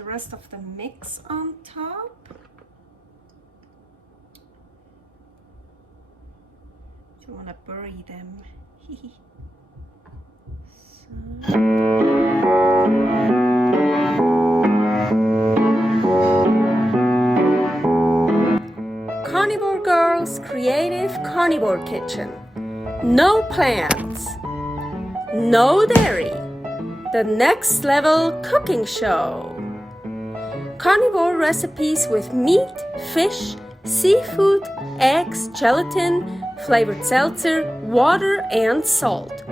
the rest of the mix on top. You want to bury them. Carnivore Girl's Creative Carnivore Kitchen. No plants, no dairy. The next level cooking show. Carnivore recipes with meat, fish, seafood, eggs, gelatin, flavored seltzer, water, and salt.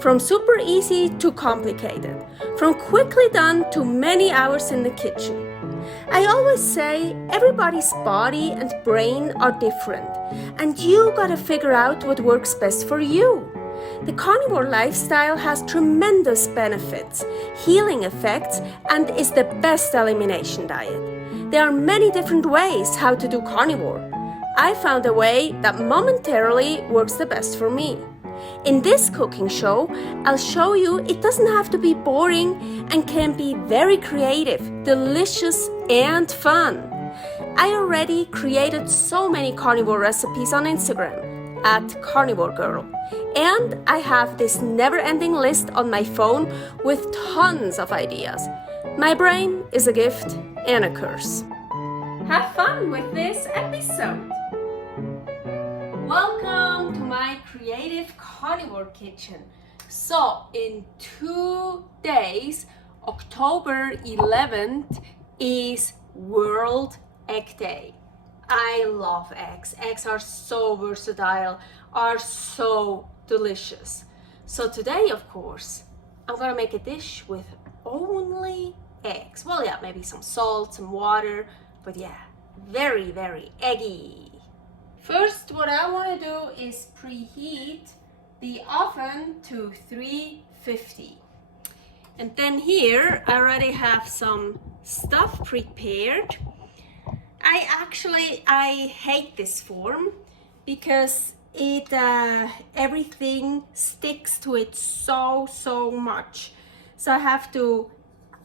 From super easy to complicated. From quickly done to many hours in the kitchen. I always say everybody's body and brain are different, and you gotta figure out what works best for you. The carnivore lifestyle has tremendous benefits, healing effects, and is the best elimination diet. There are many different ways how to do carnivore. I found a way that momentarily works the best for me. In this cooking show, I'll show you it doesn't have to be boring and can be very creative, delicious, and fun. I already created so many carnivore recipes on Instagram @karnivorgirl, and I have this never-ending list on my phone with tons of ideas. My brain is a gift and a curse. Have fun with this episode. Welcome to my creative carnivore kitchen. So in 2 days, October 11th is World Egg Day. I love eggs. Eggs are so versatile, are so delicious. So today, of course, I'm gonna make a dish with only eggs. Well, yeah, maybe some salt, some water, but yeah, very, very eggy. First, what I want to do is preheat the oven to 350. And then here, I already have some stuff prepared. I hate this form because it everything sticks to it so much. So I have to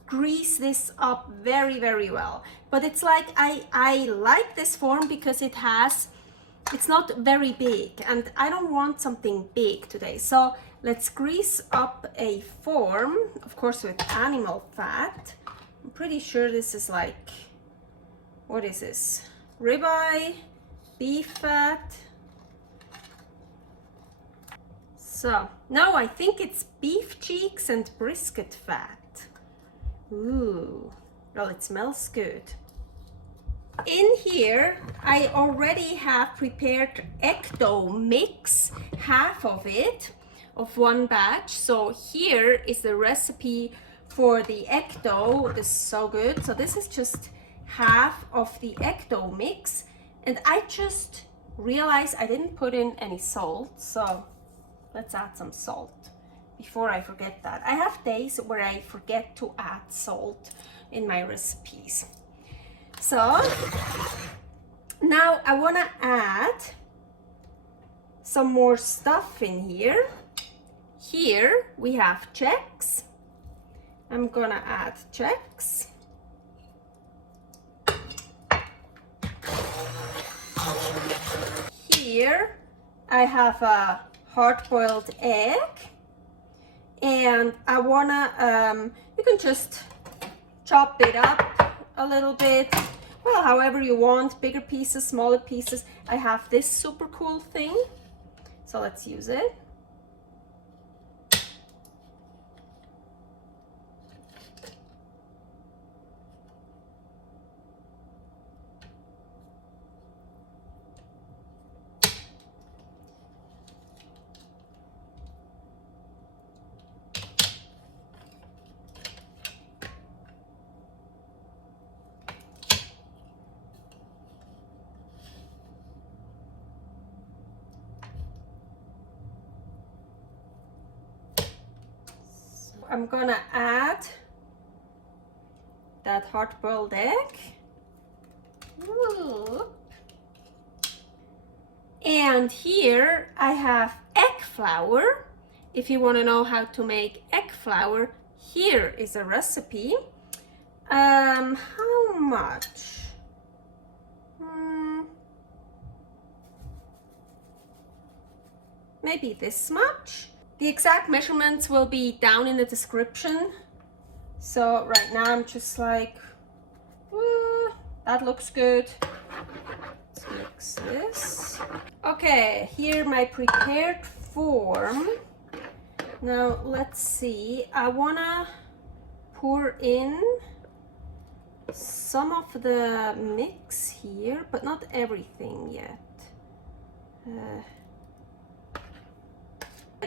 grease this up very well. But it's like I like this form because it's not very big, and I don't want something big today. So let's grease up a form, of course with animal fat. I'm pretty sure this is like, what is this? Ribeye, beef fat. So no, I think it's beef cheeks and brisket fat. Ooh, well, it smells good. In here, I already have prepared egg dough mix, half of it, of one batch. So here is the recipe for the egg dough. This is so good. So this is just half of the egg dough mix. And I just realized I didn't put in any salt. So let's add some salt before I forget that. I have days where I forget to add salt in my recipes. So now I want to add some more stuff in here. Here we have JEggs. I'm gonna add JEggs. Here I have a hard-boiled egg, and I wanna you can just chop it up a little bit, well, however you want, bigger pieces, smaller pieces. I have this super cool thing, so let's use it. I'm gonna add that hard-boiled egg. Ooh. And here I have egg flour. If you want to know how to make egg flour, here is a recipe. How much? Maybe this much. The exact measurements will be down in the description. So right now I'm just like, that looks good. Let's mix this. Okay, here my prepared form. Now let's see, I wanna pour in some of the mix here, but not everything yet.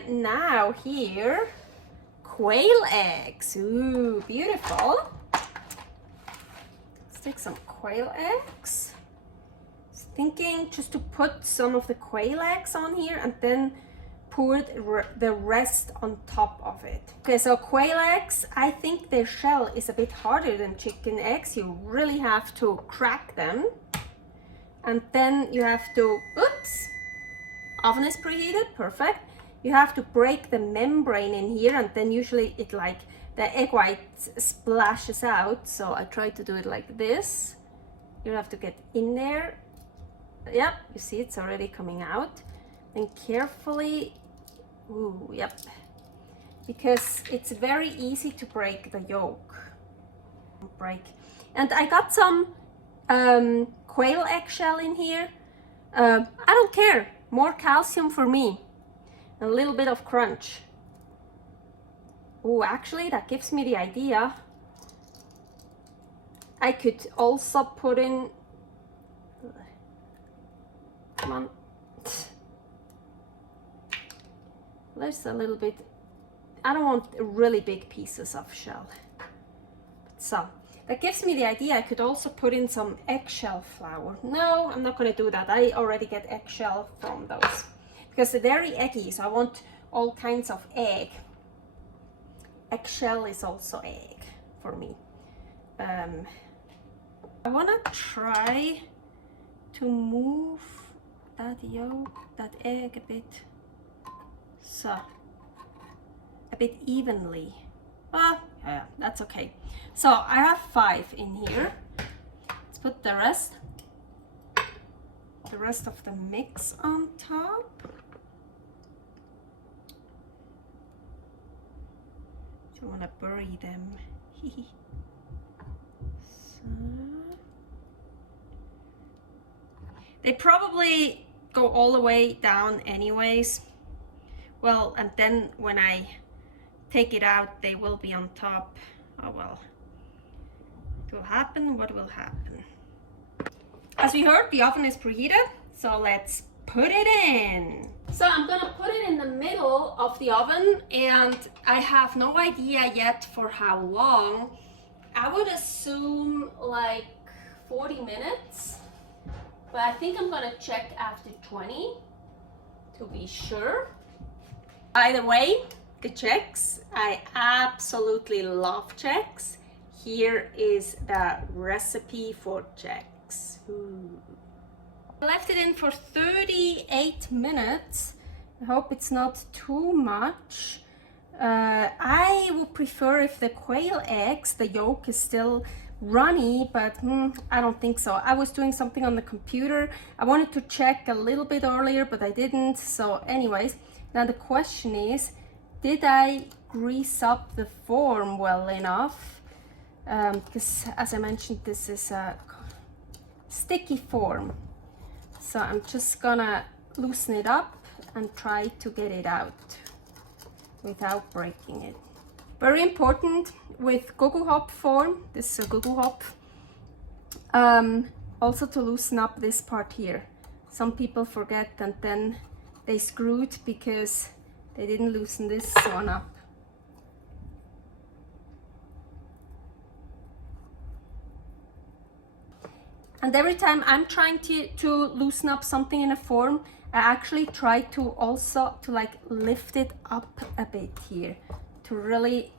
Now here, quail eggs. Ooh, beautiful. Let's take some quail eggs. I was thinking just to put some of the quail eggs on here and then pour the rest on top of it. Okay, so quail eggs, I think their shell is a bit harder than chicken eggs. You really have to crack them. And then you have to, oops, oven is preheated, perfect. You have to break the membrane in here, and then usually it like the egg white splashes out. So I try to do it like this. You have to get in there. Yep, you see it's already coming out. And carefully, ooh, yep, because it's very easy to break the yolk. And I got some quail eggshell in here. I don't care, more calcium for me. A little bit of crunch. Oh, actually that gives me the idea. I could also put in, come on, there's a little bit, I don't want really big pieces of shell. So that gives me the idea I could also put in some eggshell flour. No, I'm not going to do that. I already get eggshell from those because they're very eggy, so I want all kinds of egg. Eggshell is also egg for me. I want to try to move that yolk, that egg a bit, so a bit evenly. Yeah, that's okay. So I have 5 in here. Let's put the rest of the mix on top. You want to bury them. So they probably go all the way down anyways. Well, and then when I take it out, they will be on top. Oh well, it will happen what will happen. As we heard, the oven is preheated, so let's put it in. So I'm gonna put it in the middle of the oven, and I have no idea yet for how long. I would assume like 40 minutes, but I think I'm gonna check after 20 to be sure. By the way, the JEggs, I absolutely love JEggs. Here is the recipe for JEggs. I left it in for 38 minutes. I hope it's not too much. I would prefer if the quail eggs, the yolk is still runny, but I don't think so. I was doing something on the computer. I wanted to check a little bit earlier, but I didn't. So anyways, now the question is, did I grease up the form well enough? Because as I mentioned, this is a sticky form. So I'm just gonna loosen it up and try to get it out without breaking it. Very important with gugu hop form, this is a gugu hop, also to loosen up this part here. Some people forget and then they screwed because they didn't loosen this one up. And every time I'm trying to loosen up something in a form, I actually try to also like lift it up a bit here to really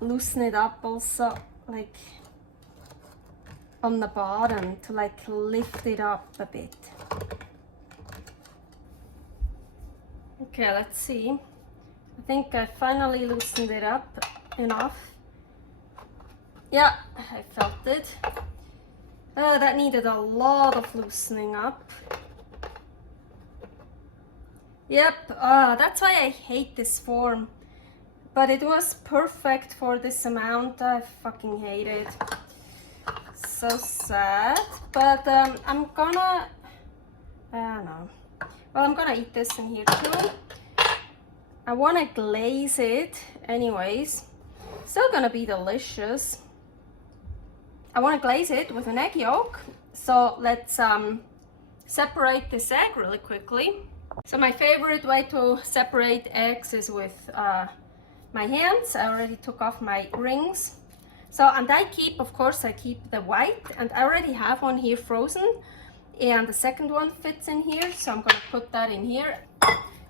loosen it up also, like on the bottom, to like lift it up a bit. Okay, let's see. I think I finally loosened it up enough. Yeah, I felt it. That needed a lot of loosening up. Yep, that's why I hate this form. But it was perfect for this amount. I fucking hate it. So sad. But I'm gonna, I don't know. Well, I'm gonna eat this in here too. I wanna glaze it anyways. Still gonna be delicious. I wanna glaze it with an egg yolk. So let's separate this egg really quickly. So my favorite way to separate eggs is with my hands. I already took off my rings. So, and I keep, of course, I keep the white, and I already have one here frozen, and the second one fits in here, so I'm gonna put that in here.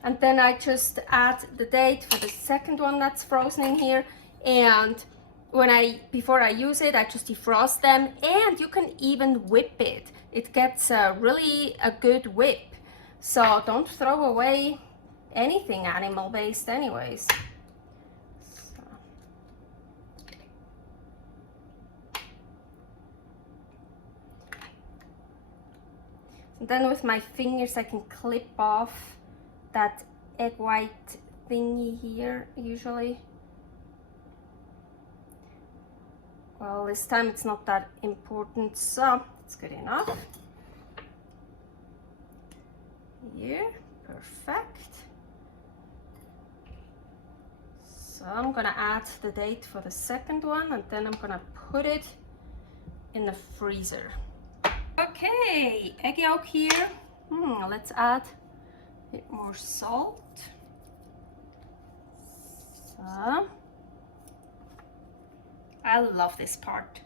And then I just add the date for the second one that's frozen in here, and before I use it, I just defrost them, and you can even whip it. It gets really a good whip. So don't throw away anything animal-based anyways. And then with my fingers I can clip off that egg white thingy here usually. Well, this time it's not that important, so it's good enough. Here, perfect. So I'm gonna add the date for the second one, and then I'm gonna put it in the freezer. Okay, egg yolk here. Let's add a bit more salt. So, I love this part.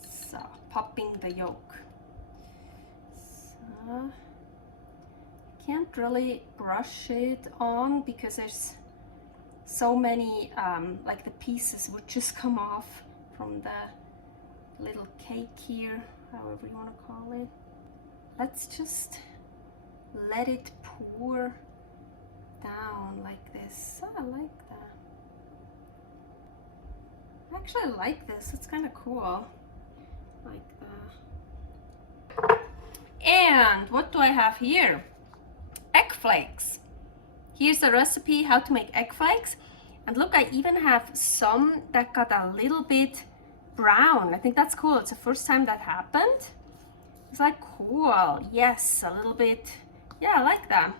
So, popping the yolk. So, can't really brush it on because there's so many, like the pieces would just come off from the little cake here, however you want to call it. Let's just let it pour down like this. Oh, I like that. I actually like this. It's kind of cool. Like that. And what do I have here? Egg flakes. Here's a recipe how to make egg flakes. And look, I even have some that got a little bit brown. I think that's cool. It's the first time that happened. It's like cool. Yes, a little bit. Yeah, I like that.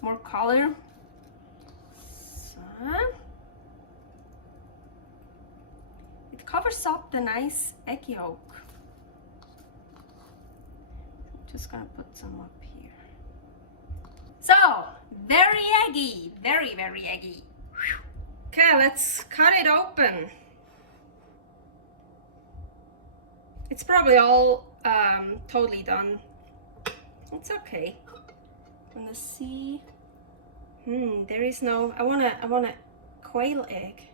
More color. So, it covers up the nice egg yolk. I'm just gonna put some up here. So, very eggy, very, very eggy. Okay, let's cut it open. It's probably all totally done. It's okay. I'm gonna see. There is no. I want a quail egg.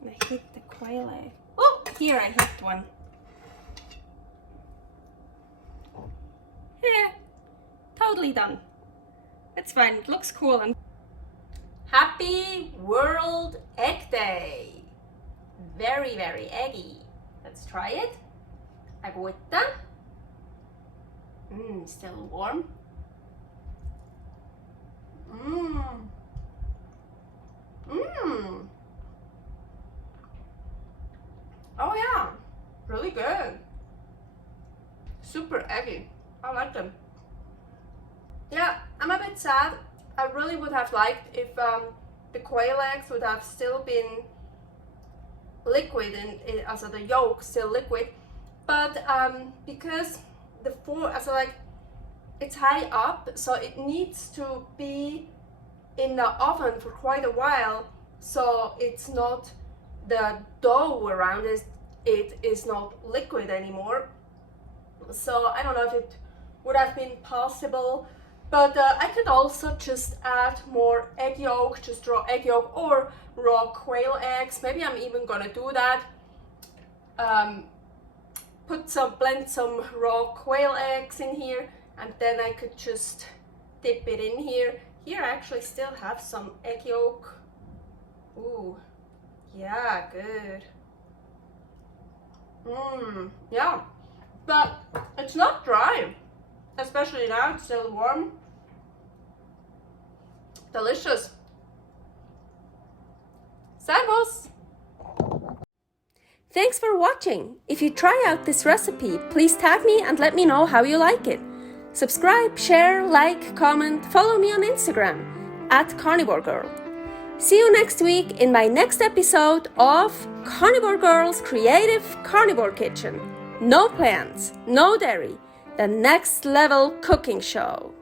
And I hit the quail egg. Oh, here I hit one. Yeah, totally done. It's fine. It looks cool. And happy World Egg Day. Very, very eggy. Let's try it. Agüita. Still warm. Oh yeah, really good. Super eggy. I like them. Yeah, I'm a bit sad. I really would have liked if the quail eggs would have still been liquid and also the yolk still liquid, but because it's high up, so it needs to be in the oven for quite a while, so it's not, the dough around it is not liquid anymore. So I don't know if it would have been possible, but I could also just add more egg yolk, just raw egg yolk or raw quail eggs. Maybe I'm even gonna do that. Blend some raw quail eggs in here, and then I could just dip it in here. Here I actually still have some egg yolk Ooh, yeah, good. Yeah, but it's not dry, especially now, it's still warm. Delicious. Servus! Thanks for watching. If you try out this recipe, please tag me and let me know how you like it. Subscribe, share, like, comment, follow me on Instagram @karnivorgirl. See you next week in my next episode of Carnivore Girl's Creative Carnivore Kitchen. No plants, no dairy, the next level cooking show.